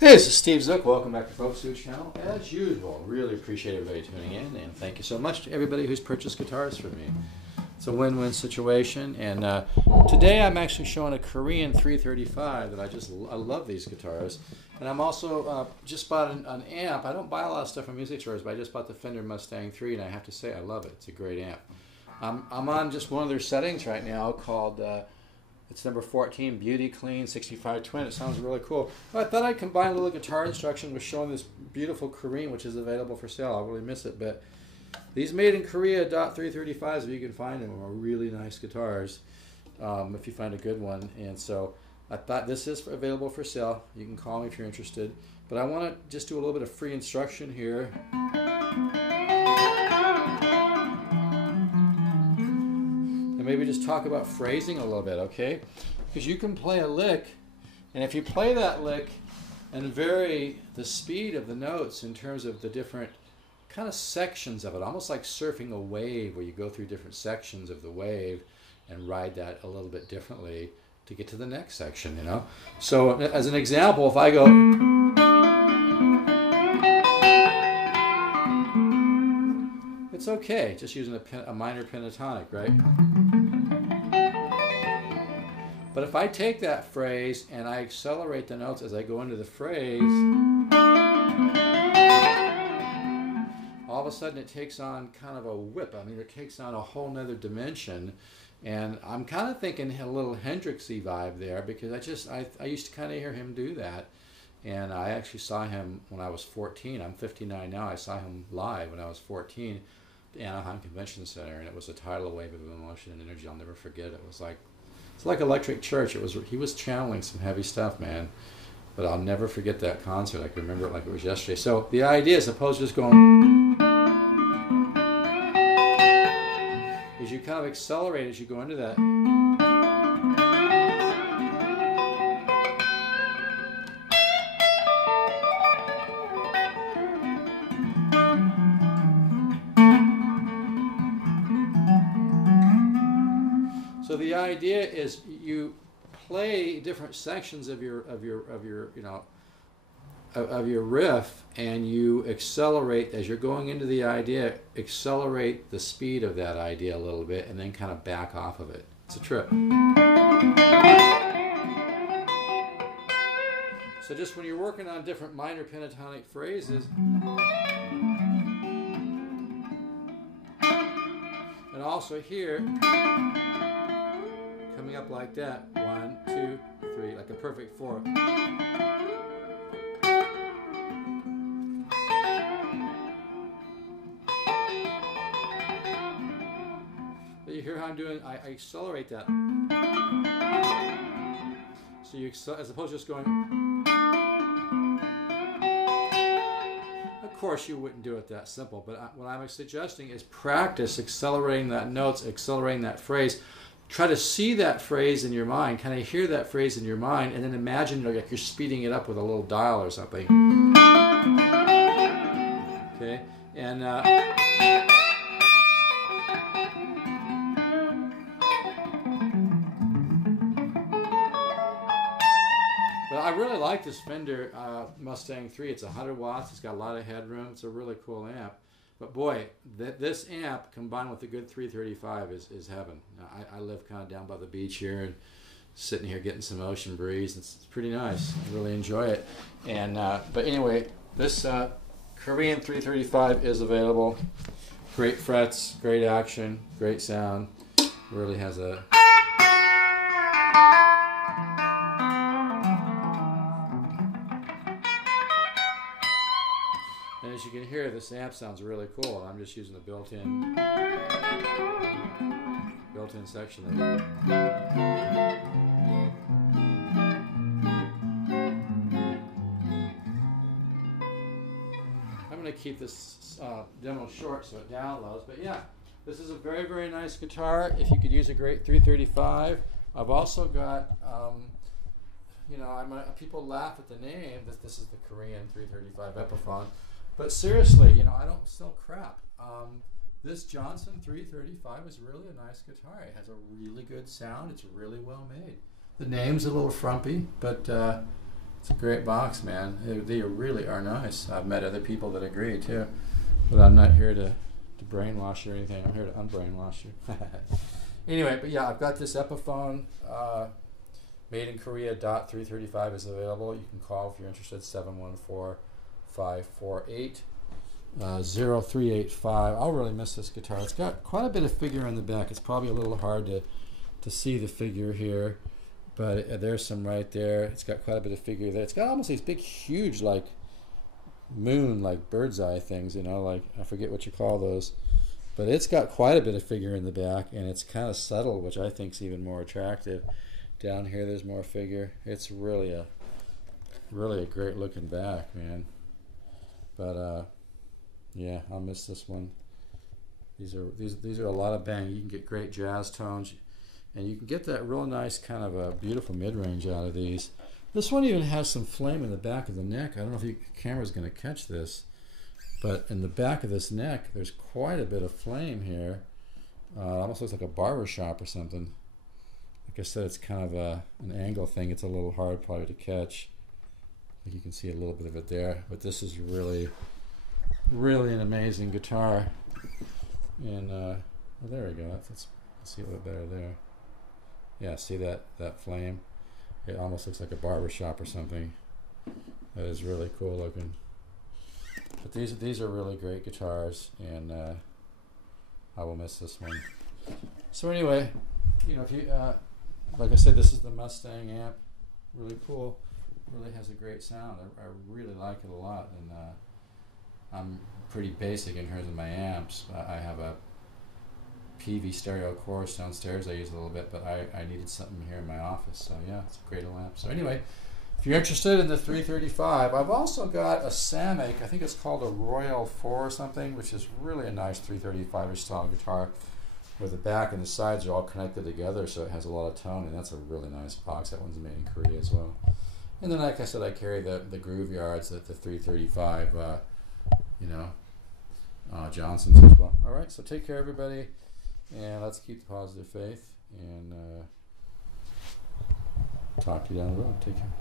Hey, this is Steve Zook. Welcome back to Folk Suit Channel. As usual, really appreciate everybody tuning in, and thank you so much to everybody who's purchased guitars from me. It's a win-win situation, and today I'm actually showing a Korean 335 that I love these guitars. And I'm also just bought an amp. I don't buy a lot of stuff from music stores, but I just bought the Fender Mustang III, and I have to say I love it. It's a great amp. I'm on just one of their settings right now called it's number 14, Beauty Clean 65 Twin. It sounds really cool. Well, I thought I'd combine a little guitar instruction with showing this beautiful Korean, which is available for sale. I'll really miss it, but these made in Korea .335s, if you can find them, are really nice guitars if you find a good one. And so I thought this is available for sale. You can call me if you're interested. But I want to just do a little bit of free instruction here. Maybe just talk about phrasing a little bit, okay? Because you can play a lick, and if you play that lick and vary the speed of the notes in terms of the different kind of sections of it, almost like surfing a wave where you go through different sections of the wave and ride that a little bit differently to get to the next section, you know? So as an example, if I go... It's okay, just using a minor pentatonic, right? But if I take that phrase and I accelerate the notes as I go into the phrase, all of a sudden it takes on kind of a whip. I mean, it takes on a whole nother dimension. And I'm kind of thinking a little Hendrix-y vibe there, because I used to kind of hear him do that. And I actually saw him when I was 14. I'm 59 now. I saw him live when I was 14 at the Anaheim Convention Center, and it was a tidal wave of emotion and energy I'll never forget. It's like Electric Church. He was channeling some heavy stuff, man. But I'll never forget that concert. I can remember it like it was yesterday. So the idea is, suppose just going, is you kind of accelerate as you go into that. So the idea is you play different sections of your riff, and you accelerate as you're going into the idea. Accelerate the speed of that idea a little bit, and then kind of back off of it. It's a trip. So just when you're working on different minor pentatonic phrases, and also here. Coming up like that, 1, 2, 3, like a perfect 4. But you hear how I'm doing? I accelerate that. So you, as opposed to just going. Of course, you wouldn't do it that simple. But what I'm suggesting is practice accelerating that notes, accelerating that phrase. Try to see that phrase in your mind, kind of hear that phrase in your mind, and then imagine like you're speeding it up with a little dial or something. Okay, and but I really like this Fender Mustang III. It's 100 watts. It's got a lot of headroom. It's a really cool amp. But boy, this amp combined with a good 335 is heaven. Now, I live kind of down by the beach here, and sitting here getting some ocean breeze. It's pretty nice. I really enjoy it. And but anyway, this Korean 335 is available. Great frets, great action, great sound. Really has a... And as you can hear, this amp sounds really cool. I'm just using the built-in section there. I'm going to keep this demo short so it downloads. But yeah, this is a very, very nice guitar. If you could use a great 335. I've also got, people laugh at the name that this is the Korean 335 Epiphone. But seriously, I don't sell crap. This Johnson 335 is really a nice guitar. It has a really good sound. It's really well made. The name's a little frumpy, but It's a great box, man. They really are nice. I've met other people that agree too, but I'm not here to brainwash you or anything. I'm here to unbrainwash you. Anyway, but yeah, I've got this Epiphone made in Korea. .335 is available. You can call if you're interested. 714-548-0385. I'll really miss this guitar. It's got quite a bit of figure on the back. It's probably a little hard to see the figure here, but there's some right there. It's got quite a bit of figure there. It's got almost these big, huge, like moon, like bird's eye things, you know, like I forget what you call those, but it's got quite a bit of figure in the back, and it's kind of subtle, which I think is even more attractive. Down here there's more figure. It's really a great looking back, man. But yeah, I'll miss this one. These are a lot of bang. You can get great jazz tones, and you can get that real nice kind of a beautiful mid-range out of these. This one even has some flame in the back of the neck. I don't know if the camera's going to catch this, but in the back of this neck, there's quite a bit of flame here. Almost looks like a barber shop or something. Like I said, it's kind of an angle thing. It's a little hard probably to catch. I think you can see a little bit of it there, but this is really an amazing guitar. And well, there we go. Let's see a little better there. Yeah, see that flame? It almost looks like a barber shop or something. That is really cool looking. But these are really great guitars, and I will miss this one. So anyway, you know, if you like I said, this is the Mustang amp. Really cool. Really has a great sound. I really like it a lot, and I'm pretty basic in terms of my amps. I have a PV stereo chorus downstairs I use a little bit, but I needed something here in my office, so yeah, it's a great lamp. So anyway, if you're interested in the 335, I've also got a Samick, I think it's called a Royal 4 or something, which is really a nice 335 style guitar, where the back and the sides are all connected together, so it has a lot of tone, and that's a really nice box. That one's made in Korea as well. And then, like I said, I carry the Groove Yards, the 335, you know, Johnson's as well. All right, so take care, everybody. And let's keep the positive faith, and talk to you down the road. Take care.